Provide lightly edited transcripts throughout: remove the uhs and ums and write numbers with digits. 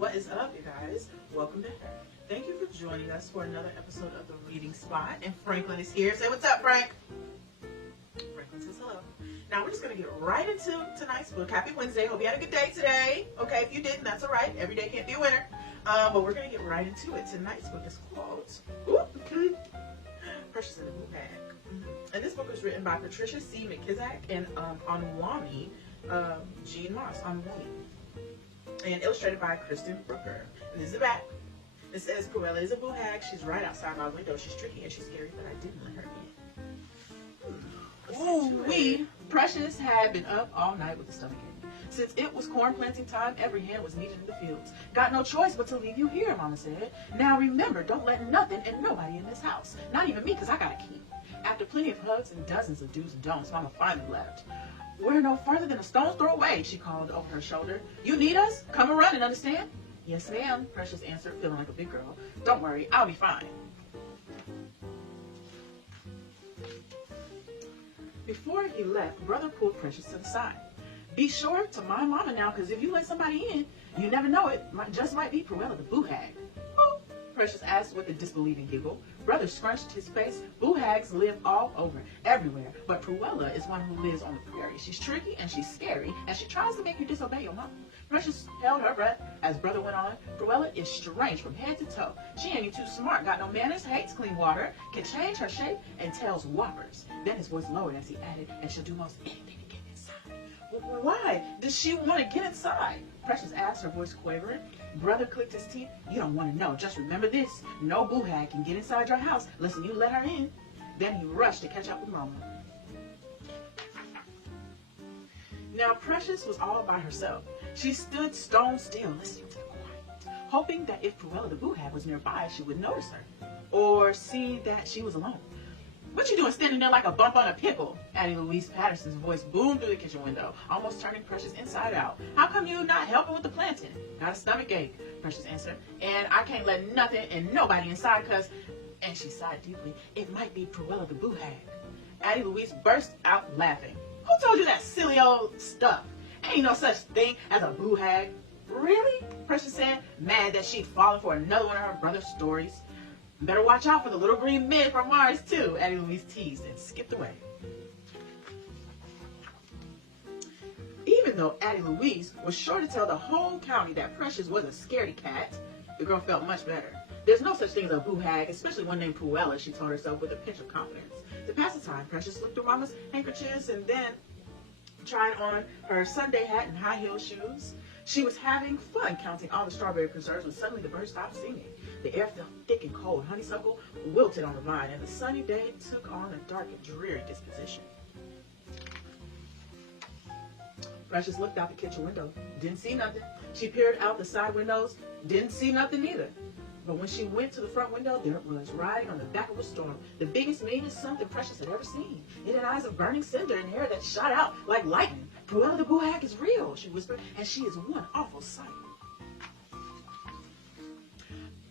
What is up, you guys? Welcome back. Thank you for joining us for another episode of The Reading Spot. And Franklin is here. Say what's up, Frank. Franklin says hello. Now we're just going to get right into tonight's book. Happy Wednesday. Hope you had a good day today. Okay, if you didn't, that's all right. Every day can't be a winner. But we're going to get right into it. Tonight's book is called Patricia and the Boo Hag. And this book was written by Patricia C. McKissack and Onawumi Jean Moss. Onawumi. And illustrated by Krysten, Brooker. And this is the back. It says, Cruella is a boo hag. She's right outside my window. She's tricky and she's scary, but I didn't let her in. Precious had been up all night with the stomach ache. Since it was corn planting time, every hand was needed in the fields. Got no choice but to leave you here, Mama said. Now remember, don't let nothing and nobody in this house. Not even me, because I got a key. After plenty of hugs and dozens of do's and don'ts, Mama finally left. We're no further than a stone's throw away, she called over her shoulder. You need us? Come and run and understand? Yes, ma'am, Precious answered, feeling like a big girl. Don't worry, I'll be fine. Before he left, Brother pulled Precious to the side. Be sure to mind Mama now, because if you let somebody in, you never know it. Just might be Cruella the Boo Hag. Who? Precious asked with a disbelieving giggle. Brother scrunched his face. Boo hags live all over, everywhere, but Cruella is one who lives on the prairie. She's tricky and she's scary, and she tries to make you disobey your mama. Precious held her breath as Brother went on. Cruella is strange from head to toe. She ain't even too smart, got no manners, hates clean water, can change her shape, and tells whoppers. Then his voice lowered as he added, and she'll do most anything to get inside. Why does she want to get inside? Precious asked, her voice quavering. Brother clicked his teeth. You don't want to know. Just remember this. No boo hag can get inside your house unless you let her in. Then he rushed to catch up with Mama. Now Precious was all by herself. She stood stone still, listening to the quiet, hoping that if Cruella the Boo Hag was nearby, she would notice her, or see that she was alone. What you doing standing there like a bump on a pickle? Addie Louise Patterson's voice boomed through the kitchen window, almost turning Precious inside out. How come you not helping with the planting? Got a stomach ache, Precious answered, and I can't let nothing and nobody inside because, and she sighed deeply, it might be Cruella the Boo Hag. Addie Louise burst out laughing. Who told you that silly old stuff? Ain't no such thing as a boo hag. Really? Precious said, mad that she'd fallen for another one of her brother's stories. Better watch out for the little green men from Mars, too, Addie Louise teased and skipped away. Even though Addie Louise was sure to tell the whole county that Precious was a scaredy cat, the girl felt much better. There's no such thing as a boo hag, especially one named Cruella, she told herself with a pinch of confidence. To pass the time, Precious looked through Mama's handkerchiefs and then tried on her Sunday hat and high-heel shoes. She was having fun counting all the strawberry preserves when suddenly the birds stopped singing. The air felt thick and cold. Honeysuckle wilted on the vine, and the sunny day took on a dark and dreary disposition. Precious looked out the kitchen window. Didn't see nothing. She peered out the side windows. Didn't see nothing either. But when she went to the front window, there it was, riding on the back of a storm. The biggest, meanest something Precious had ever seen. It had eyes of burning cinder and hair that shot out like lightning. Cruella the Boo Hag is real, she whispered, and she is one awful sight.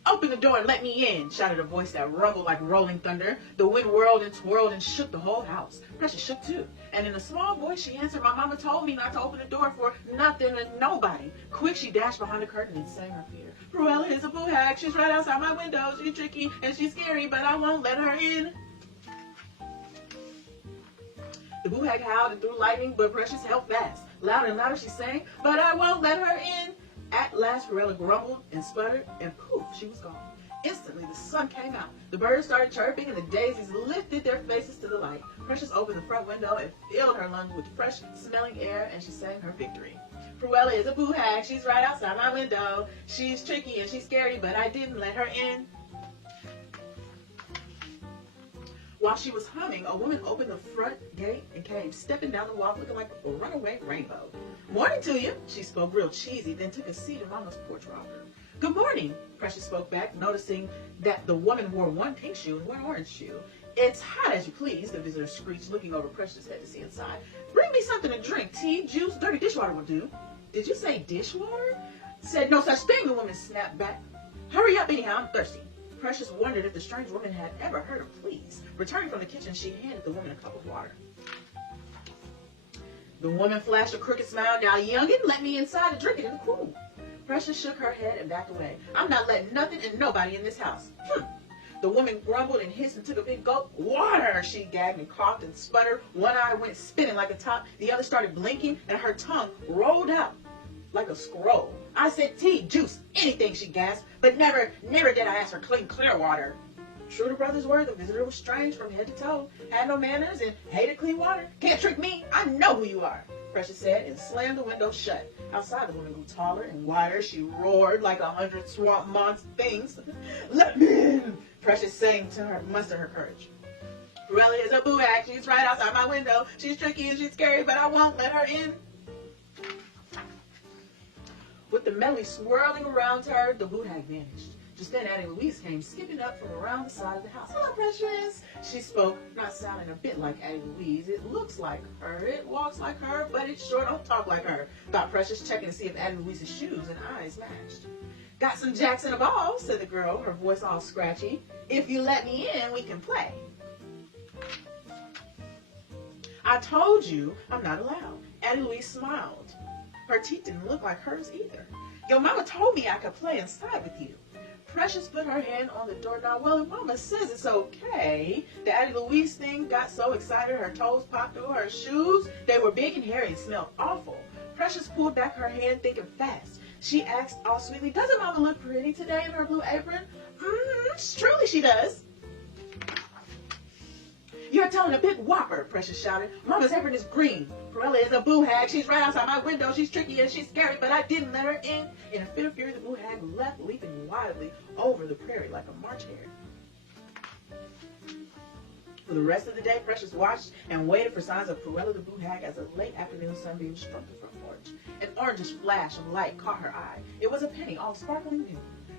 Open the door and let me in, shouted a voice that rumbled like rolling thunder. The wind whirled and twirled and shook the whole house. Precious shook too, and in a small voice she answered, my mama told me not to open the door for nothing and nobody. Quick, she dashed behind the curtain and sang her fear. Cruella is a boo hag. She's right outside my window. She's tricky and she's scary, but I won't let her in. The boo hag howled and threw lightning, but Precious held fast. Louder and louder she sang, but I won't let her in. At last, Cruella grumbled and sputtered, and poof, she was gone. Instantly, the sun came out. The birds started chirping, and the daisies lifted their faces to the light. Precious opened the front window and filled her lungs with fresh-smelling air, and she sang her victory. Cruella is a boo hag. She's right outside my window. She's tricky and she's scary, but I didn't let her in. While she was humming, a woman opened the front gate and came stepping down the walk looking like a runaway rainbow. Morning to you, she spoke real cheesy, then took a seat in Mama's porch rocker. Good morning, Precious spoke back, noticing that the woman wore one pink shoe and one orange shoe. It's hot as you please, the visitor screeched, looking over Precious' head to see inside. Bring me something to drink. Tea, juice, dirty dishwater will do. Did you say dishwater? Said no such thing, the woman snapped back. Hurry up anyhow, I'm thirsty. Precious wondered if the strange woman had ever heard of please. Returning from the kitchen, she handed the woman a cup of water. The woman flashed a crooked smile. Now, youngin', let me inside and drink it in the cool. Precious shook her head and backed away. I'm not letting nothing and nobody in this house. The woman grumbled and hissed and took a big gulp. Water! She gagged and coughed and sputtered. One eye went spinning like a top. The other started blinking, and her tongue rolled out like a scroll. I said tea, juice, anything, she gasped. But never did I ask for clear water. True to brother's word, the visitor was strange from head to toe. Had no manners and hated clean water. Can't trick me. I know who you are, Precious said, and slammed the window shut. Outside, the woman grew taller and wider. She roared like 100 swamp monster things. Let me in, Precious sang to her, muster her courage. Cruella is a Boo Hag. She's right outside my window. She's tricky and she's scary, but I won't let her in. With the medley swirling around her, the Boo Hag vanished. Just then, Addie Louise came skipping up from around the side of the house. Hello, Precious. She spoke, not sounding a bit like Addie Louise. It looks like her, it walks like her, but it sure don't talk like her. Thought Precious, checking to see if Addie Louise's shoes and eyes matched. Got some jacks and a ball, said the girl, her voice all scratchy. If you let me in, we can play. I told you I'm not allowed. Addie Louise smiled. Her teeth didn't look like hers either. Your mama told me I could play inside with you. Precious put her hand on the doorknob. Well, if Mama says it's okay. The Addie Louise thing got so excited her toes popped through her shoes. They were big and hairy and smelled awful. Precious pulled back her hand, thinking fast. She asked all sweetly, doesn't Mama look pretty today in her blue apron? Truly she does. You're telling a big whopper, Precious shouted. Mama's apron is green. Cruella is a Boo Hag. She's right outside my window. She's tricky and she's scary, but I didn't let her in. In a fit of fury, the Boo Hag left, leaping wildly over the prairie like a March hare. For the rest of the day, Precious watched and waited for signs of Cruella the Boo Hag as a late afternoon sunbeam struck the front porch. An orangish flash of light caught her eye. It was a penny, all sparkling new.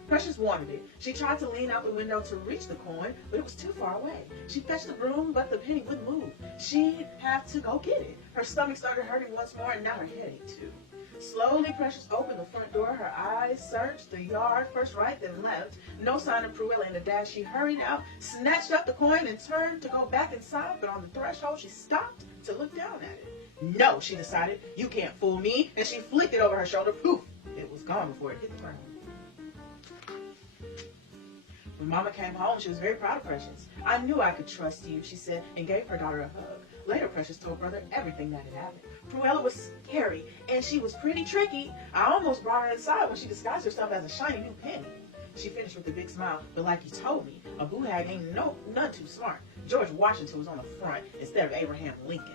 Precious wanted it. She tried to lean out the window to reach the coin, but it was too far away. She fetched the broom, but the penny wouldn't move. She'd have to go get it. Her stomach started hurting once more, and now her head ached too. Slowly, Precious opened the front door. Her eyes searched the yard, first right, then left. No sign of Cruella in the dash. She hurried out, snatched up the coin, and turned to go back inside, but on the threshold, she stopped to look down at it. No, she decided, you can't fool me, and she flicked it over her shoulder. Poof! It was gone before it hit the ground. When Mama came home, she was very proud of Precious. I knew I could trust you, she said, and gave her daughter a hug. Later, Precious told Brother everything that had happened. Cruella was scary, and she was pretty tricky. I almost brought her inside when she disguised herself as a shiny new penny. She finished with a big smile, but like you told me, a Boo Hag ain't none too smart. George Washington was on the front instead of Abraham Lincoln.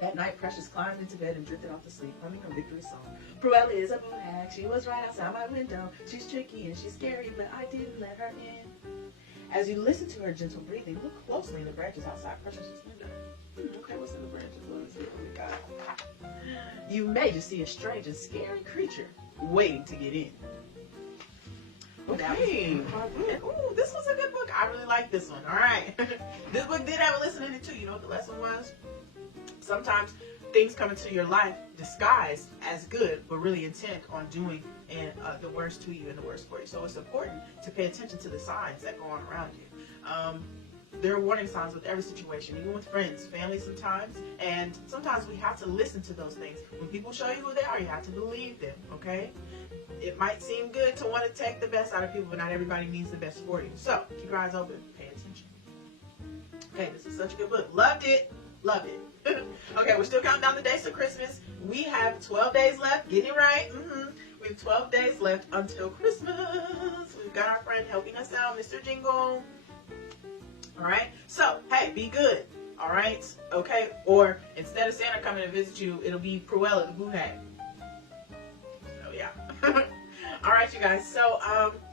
That night, Precious climbed into bed and drifted off to sleep, humming her victory song. Cruella is a Boo Hag. She was right outside my window. She's tricky and she's scary, but I didn't let her in. As you listen to her gentle breathing, look closely in the branches outside Precious's window. Okay, what's in the branches? What is it? Oh my God. You may just see a strange and scary creature waiting to get in. Okay. Ooh, this was a good book. I really like this one. All right. This book did have a lesson in it too. You know what the lesson was? Sometimes things come into your life disguised as good, but really intent on doing the worst to you and the worst for you. So it's important to pay attention to the signs that go on around you. There are warning signs with every situation, even with friends, family sometimes, and sometimes we have to listen to those things. When people show you who they are, you have to believe them, okay? It might seem good to want to take the best out of people, but not everybody means the best for you. So keep your eyes open, pay attention. Okay, this is such a good book. Loved it. Love it. Okay, we're still counting down the days to Christmas. We have 12 days left. Get it right. We have 12 days left until Christmas. We've got our friend helping us out, Mr. Jingle. All right. So, hey, be good. All right. Okay. Or instead of Santa coming to visit you, it'll be Cruella the Boo Hag. So, yeah. All right, you guys. So,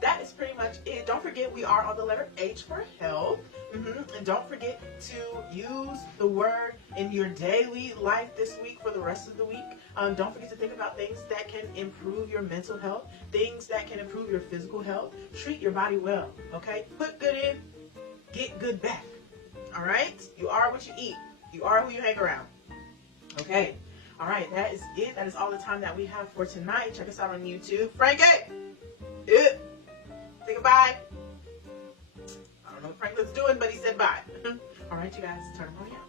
that is pretty much it. Don't forget, we are on the letter H for health. And don't forget to use the word in your daily life this week for the rest of the week. Don't forget to think about things that can improve your mental health, things that can improve your physical health. Treat your body well, okay? Put good in, get good back, all right? You are what you eat. You are who you hang around, okay? All right, that is it. That is all the time that we have for tonight. Check us out on YouTube. Frankie, say goodbye. I don't know what Franklin's doing, but he said bye. All right, you guys, turn them on out.